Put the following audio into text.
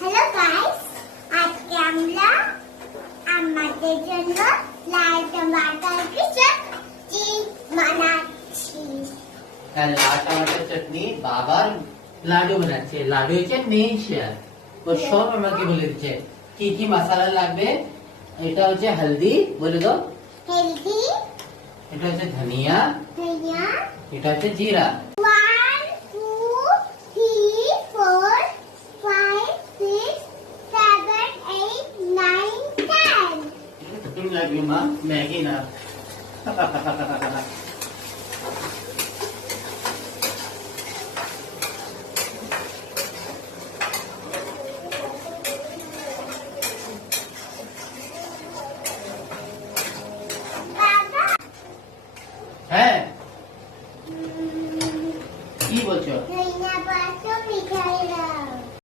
Hello guys, আজকে আমরা আমাদের জন্য লাল টমাটার চটনি বানাচ্ছি। লাল টমাটার চটনি বাবার লাডু বানাচ্ছে। লাডু হচ্ছে মেইন শেয়ার। ও সব আমাকে বলে দিচ্ছে কি কি মশলা লাগবে। এটা হচ্ছে হলদি, বলে দাও। হেলদি, এটা হচ্ছে ধনিয়া, ধনিয়া, এটা হচ্ছে জিরা। 1 2 3 4 5 6 7 8 9 10 তুমি লাগবে মা ম্যাগি না।